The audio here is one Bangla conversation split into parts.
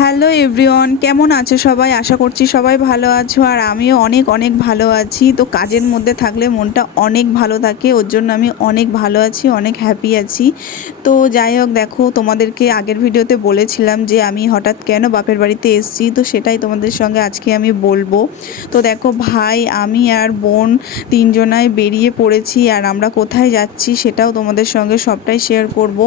হ্যালো এভরিওয়ান, কেমন আছো সবাই? আশা করছি সবাই ভালো আছো আর আমিও অনেক অনেক ভালো আছি। তো কাজের মধ্যে থাকলে মনটা অনেক ভালো থাকে, ওর জন্য আমি অনেক ভালো আছি, অনেক হ্যাপি আছি। তো যাই হোক, দেখো তোমাদেরকে আগের ভিডিওতে বলেছিলাম যে আমি হঠাৎ কেন বাপের বাড়িতে এসেছি, তো সেটাই তোমাদের সঙ্গে আজকে আমি বলবো। তো দেখো ভাই, আমি আর বোন তিনজনায় বেরিয়ে পড়েছি আর আমরা কোথায় যাচ্ছি সেটাও তোমাদের সঙ্গে সবটাই শেয়ার করব।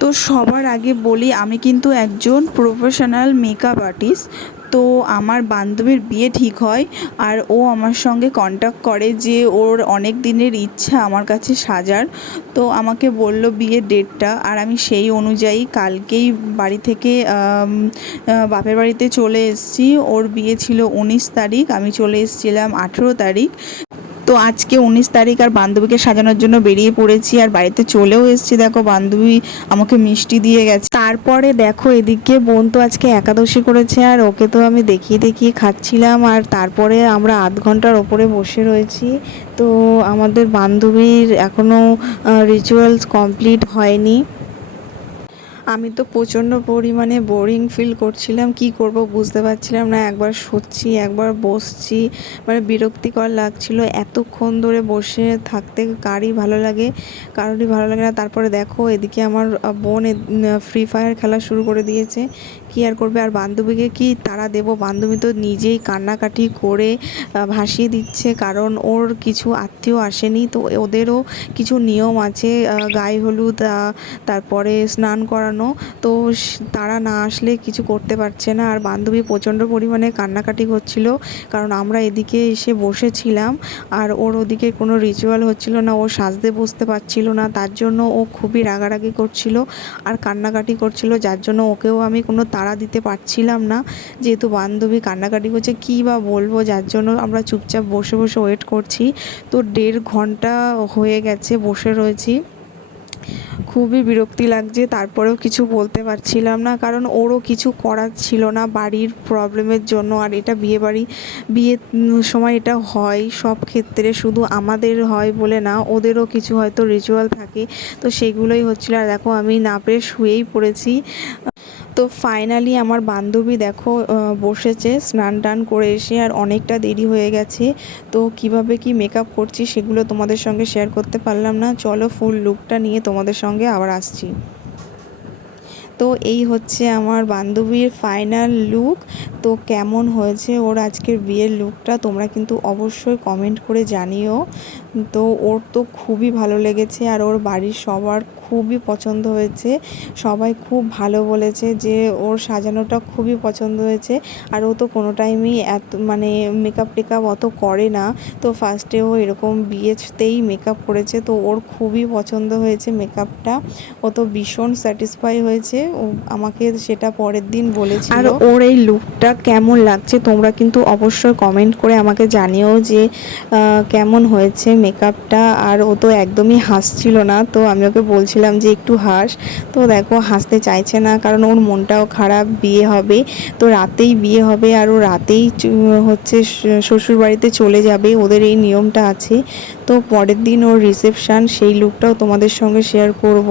তো সবার আগে বলি, আমি কিন্তু একজন প্রফেশনাল মেকআপ আর্টিস্ট। তো আমার বান্ধবীর বিয়ে ঠিক হয় আর ও আমার সঙ্গে কন্ট্যাক্ট করে যে ওর অনেক দিনের ইচ্ছা আমার কাছে সাজার। তো আমাকে বলল বিয়ের ডেটটা, আর আমি সেই অনুযায়ী কালকেই বাড়ি থেকে বাপের বাড়িতে চলে এসেছি। ওর বিয়ে ছিল 19 তারিখ, আমি চলে এসেছিলাম 18 তারিখ। তো আজকে 19 তারিখ আর বান্ধবীকে সাজানোর জন্য বেরিয়ে পড়েছি আর বাড়িতে চলেও এসেছি। দেখো বান্ধবী আমাকে মিষ্টি দিয়ে গেছে। তারপরে দেখো এদিকে বোন তো আজকে একাদশী করেছে আর ওকে তো আমি দেখিয়ে দেখিয়ে খাচ্ছিলাম। আর তারপরে আমরা আধ ঘন্টার ওপরে বসে রয়েছি। তো আমাদের বান্ধবীর এখনও রিচুয়ালস কমপ্লিট হয়নি। আমি তো প্রচণ্ড পরিমাণে বোরিং ফিল করছিলাম, কি করব বুঝতে পারছিলাম না। একবার শুচ্ছি, একবার বসছি, মানে বিরক্তিকর লাগছিল। এতক্ষণ ধরে বসে থাকতে কারই ভালো লাগে? কারোরই ভালো লাগে না। তারপরে দেখো এদিকে আমার বোন ফ্রি ফায়ার খেলা শুরু করে দিয়েছে। কি আর করবে, আর বান্ধবীকে কি তাড়া দেবো? বান্ধবী তো নিজেই কান্নাকাটি করে ভাসিয়ে দিচ্ছে, কারণ ওর কিছু আত্মীয় আসেনি। তো ওদেরও কিছু নিয়ম আছে, গায়ে হলুদ, তারপরে স্নান করানো। তো তারা না আসলে কিছু করতে পারছে না। আর বান্ধবী প্রচণ্ড পরিমাণে কান্নাকাটি করছিল, কারণ আমরা এদিকে এসে বসেছিলাম আর ওর ওদিকে কোনো রিচুয়াল হচ্ছিল না, ও সাজতে বসতে পারছিল না। তার জন্য ও খুবই রাগারাগি করছিল আর কান্নাকাটি করছিল, যার জন্য ওকেও আমি কোনো তাড়া দিতে পারছিলাম না, যেহেতু বান্ধবী কান্নাকাটি করছে। কী বা বলবো, যার জন্য আমরা চুপচাপ বসে বসে ওয়েট করছি। তো 1.5 ঘন্টা হয়ে গেছে বসে রয়েছি, খুবই বিরক্তি লাগছে। তারপরেও কিছু বলতে পারছিলাম না, কারণ ওরও কিছু করার ছিল না বাড়ির প্রবলেমের জন্য। আর এটা বিয়ের সময় এটা হয় সব ক্ষেত্রে, শুধু আমাদের হয় বলে না, ওদেরও কিছু হয়তো রিচুয়াল থাকে। তো সেগুলোই হচ্ছিলো। আর দেখো আমি না পেরে শুয়েই পড়েছি। তো ফাইনালি আমার বান্ধবী দেখো বসেছে স্নান টান করে এসে, আর অনেকটা দেরি হয়ে গেছে। তো কিভাবে কি মেকআপ করছি সেগুলো তোমাদের সঙ্গে শেয়ার করতে পারলাম না। চলো ফুল লুকটা নিয়ে তোমাদের সঙ্গে আবার আসছি। তো এই হচ্ছে আমার বান্ধবীর ফাইনাল লুক। তো কেমন হয়েছে ওর আজকের বিয়ের লুকটা তোমরা কিন্তু অবশ্যই কমেন্ট করে জানিও। তো ওর তো খুবই ভালো লেগেছে আর ওর বাড়ির সবার খুবই পছন্দ হয়েছে। সবাই খুব ভালো বলেছে যে ওর সাজানোটা খুবই পছন্দ হয়েছে। আর ও তো কোনো টাইমই এত মানে মেকআপ টেকআপ অত করে না। তো ফার্স্টে ও এরকম বিয়েতেই মেকআপ করেছে, তো ওর খুবই পছন্দ হয়েছে মেকআপটা। ও তো ভীষণ স্যাটিসফাই হয়েছে, ও আমাকে সেটা পরের দিন বলেছিল। আর ওর এই লুকটা কেমন লাগছে তোমরা কিন্তু অবশ্যই কমেন্ট করে আমাকে জানিও যে কেমন হয়েছে মেকআপটা। আর ও তো একদমই হাসছিল না, তো আমি ওকে বলছিলাম যে একটু হাস। তো দেখো হাসতে চাইছে না, কারণ ওর মনটাও খারাপ, বিয়ে হবে। তো রাতেই বিয়ে হবে আর ও রাতেই হচ্ছে শ্বশুর বাড়িতে চলে যাবে, ওদের এই নিয়মটা আছে। তো পরের দিন ওর রিসেপশান, সেই লুকটাও তোমাদের সঙ্গে শেয়ার করব।